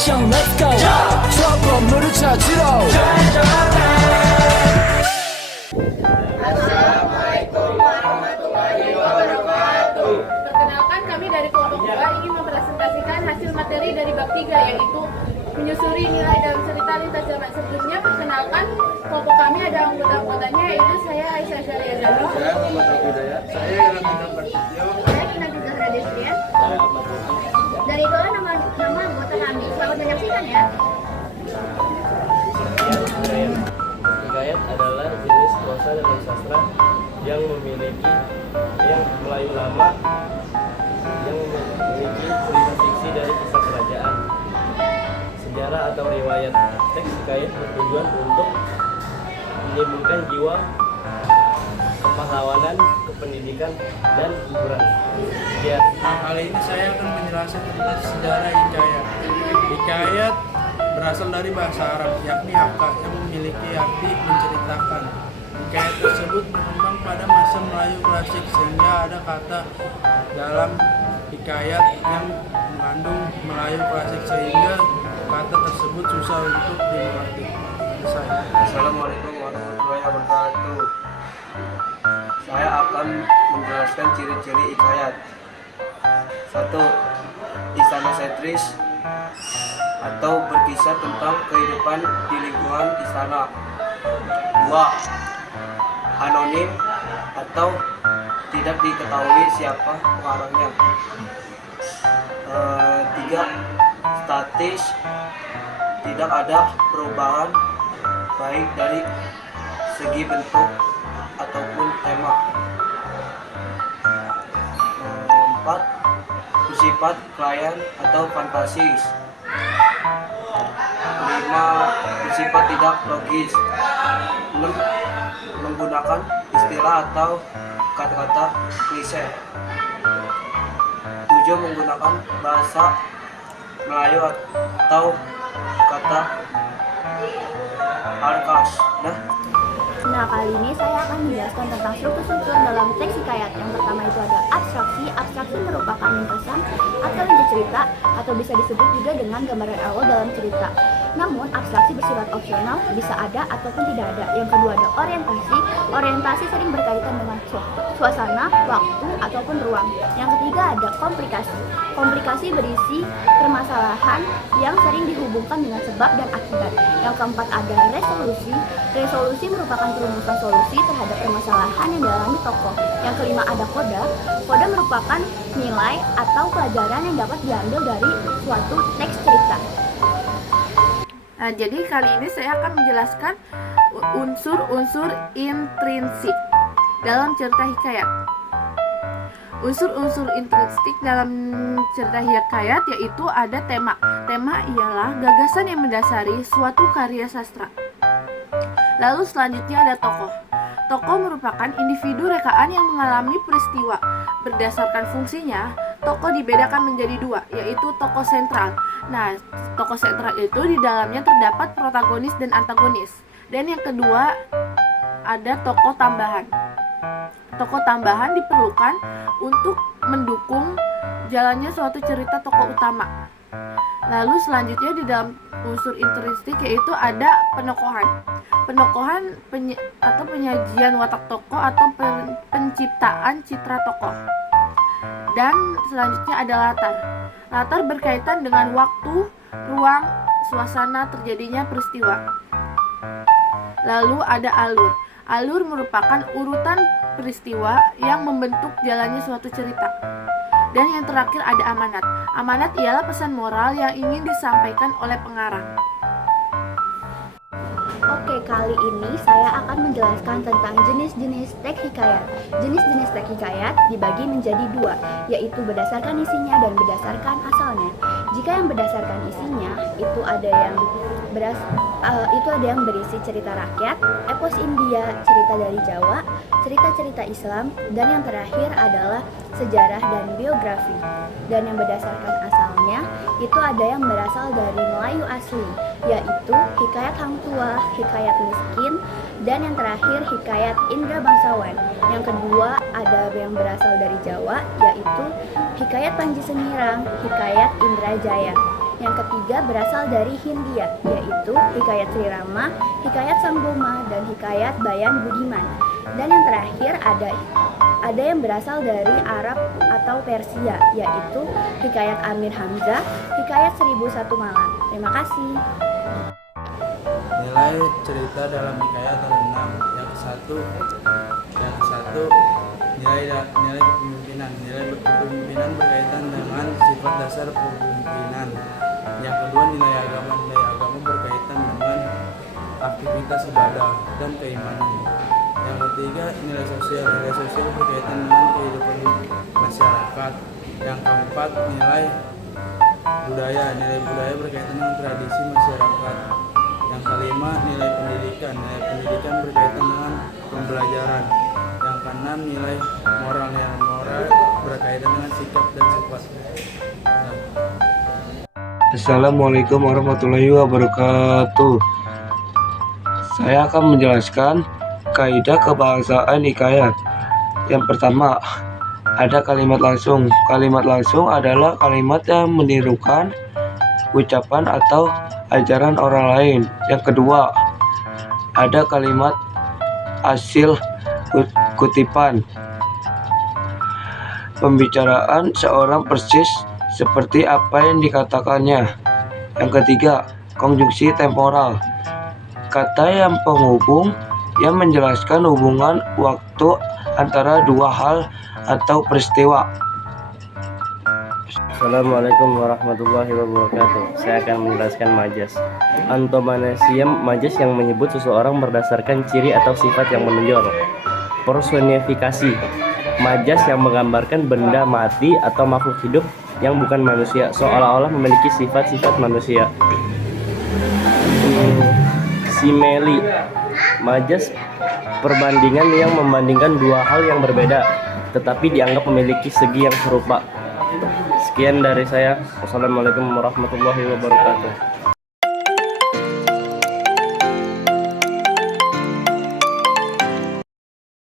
action let's go 저 건물을 찾으러 Assalamualaikum warahmatullahi wabarakatuh. Perkenalkan, kami dari kelompok 2 ingin mempresentasikan hasil materi dari bab 3, yaitu menyusuri nilai dalam cerita lintas zaman. Sebelumnya, perkenalkan kelompok kami ada anggota-anggotanya, yaitu saya Aisyah Zaria Zahra, Saya Muhammad Rafi Hidayat. Saya Ilham Prasetyo. saya Kinanti Zahra Desrian. Dan itulah nama anggota kami. Selamat menyaksikan ya. Hikayat adalah jenis prosa dalam sastra yang memiliki Melayu lama yang memiliki cerita fiksi dari kisah kerajaan, sejarah atau riwayat. Teks hikayat bertujuan untuk menimbulkan jiwa kepahlawanan, kependidikan, dan hiburan. Ya, Kali ini saya akan menjelaskan tentang sejarah hikayat. Hikayat berasal dari bahasa Arab, yakni haka, yang memiliki arti menceritakan. Hikayat tersebut berkembang pada masa Melayu klasik, sehingga ada kata dalam hikayat yang mengandung Melayu klasik, sehingga kata tersebut susah untuk dimengerti. Assalamualaikum warahmatullahi wabarakatuh. Saya akan menjelaskan ciri-ciri hikayat. 1. Istana setris atau berkisah tentang kehidupan di lingkungan istana. 2. Anonim atau tidak diketahui siapa pengarangnya. 3. Statis, tidak ada perubahan baik dari segi bentuk ataupun tema. 4. Bersifat klien atau fantasis. 5. Bersifat tidak logis. 6. Menggunakan istilah atau kata-kata klise. 7. Menggunakan bahasa Melayu atau kata arkas. Nah, kali ini saya akan menjelaskan tentang struktur-struktur dalam teks hikayat. Yang pertama itu ada abstraksi. Abstraksi merupakan ringkasan atau rinci cerita, atau bisa disebut juga dengan gambaran awal dalam cerita. Namun, abstraksi bersifat opsional, bisa ada ataupun tidak ada. Yang kedua ada orientasi. Orientasi sering berkaitan dengan suasana, waktu, ataupun ruang. Yang ketiga ada komplikasi. Komplikasi berisi permasalahan yang sering dihubungkan dengan sebab dan akibat. Yang keempat ada resolusi. Resolusi merupakan perumusan solusi terhadap permasalahan yang dialami tokoh. Yang kelima ada koda. Koda merupakan nilai atau pelajaran yang dapat diambil dari suatu teks cerita. Nah, jadi kali ini saya akan menjelaskan unsur-unsur intrinsik dalam cerita hikayat. Unsur-unsur intrinsik dalam cerita hikayat yaitu ada tema. Tema ialah gagasan yang mendasari suatu karya sastra. Lalu selanjutnya ada tokoh. Tokoh merupakan individu rekaan yang mengalami peristiwa. Berdasarkan fungsinya, tokoh dibedakan menjadi dua, yaitu tokoh sentral. Nah, tokoh sentral itu di dalamnya terdapat protagonis dan antagonis. Dan yang kedua ada tokoh tambahan. Tokoh tambahan diperlukan untuk mendukung jalannya suatu cerita tokoh utama. Lalu selanjutnya di dalam unsur intrinsik yaitu ada penokohan. Penokohan atau penyajian watak tokoh atau penciptaan citra tokoh. Dan selanjutnya ada latar. Latar berkaitan dengan waktu, ruang, suasana terjadinya peristiwa. Lalu ada alur. Alur merupakan urutan peristiwa yang membentuk jalannya suatu cerita. Dan yang terakhir ada amanat. Amanat ialah pesan moral yang ingin disampaikan oleh pengarang. Oke, kali ini saya akan menjelaskan tentang jenis-jenis teks hikayat. Jenis-jenis teks hikayat dibagi menjadi dua, yaitu berdasarkan isinya dan berdasarkan asalnya. Jika yang berdasarkan isinya itu ada yang berisi cerita rakyat, epos India, cerita dari Jawa, cerita-cerita Islam, dan yang terakhir adalah sejarah dan biografi. Dan yang berdasarkan asalnya itu ada yang berasal dari Melayu asli, yaitu hikayat hang tua, hikayat miskin, dan yang terakhir hikayat Indra Bangsawan. Yang kedua ada yang berasal dari Jawa, yaitu hikayat Panji Semirang, hikayat Indrajaya. Yang ketiga berasal dari Hindia, yaitu Hikayat Sri Rama, Hikayat Sang Boma, dan Hikayat Bayan Budiman. Dan yang terakhir ada yang berasal dari Arab atau Persia, yaitu Hikayat Amir Hamzah, Hikayat 1001 Malam. Terima kasih. Nilai cerita dalam hikayat ada 6. Yang satu nilai kepemimpinan. Nilai kepemimpinan berkaitan dengan sifat dasar kepemimpinan. Yang kedua nilai agama. Nilai agama berkaitan dengan aktivitas ibadah dan keimanan. Yang ketiga nilai sosial. Nilai sosial berkaitan dengan kehidupan masyarakat. Yang keempat nilai budaya. Nilai budaya berkaitan dengan tradisi masyarakat. Yang kelima nilai pendidikan. Nilai pendidikan berkaitan dengan pembelajaran. Yang keenam nilai moral. Nilai moral berkaitan dengan sikap dan sifat. Assalamualaikum warahmatullahi wabarakatuh. Saya akan menjelaskan kaidah kebahasaan hikayat. Yang pertama, ada kalimat langsung. Kalimat langsung adalah kalimat yang menirukan ucapan atau ajaran orang lain. Yang kedua, ada kalimat hasil kutipan. Pembicaraan seorang persis seperti apa yang dikatakannya. Yang ketiga, konjungsi temporal. Kata yang penghubung yang menjelaskan hubungan waktu antara dua hal atau peristiwa. Assalamualaikum warahmatullahi wabarakatuh. Saya akan menjelaskan majas. Antonomasia majas yang menyebut seseorang berdasarkan ciri atau sifat yang menonjol. Personifikasi majas yang menggambarkan benda mati atau makhluk hidup yang bukan manusia, seolah-olah memiliki sifat-sifat manusia. Simeli majas perbandingan yang membandingkan dua hal yang berbeda tetapi dianggap memiliki segi yang serupa. Sekian dari saya. Wassalamualaikum warahmatullahi wabarakatuh.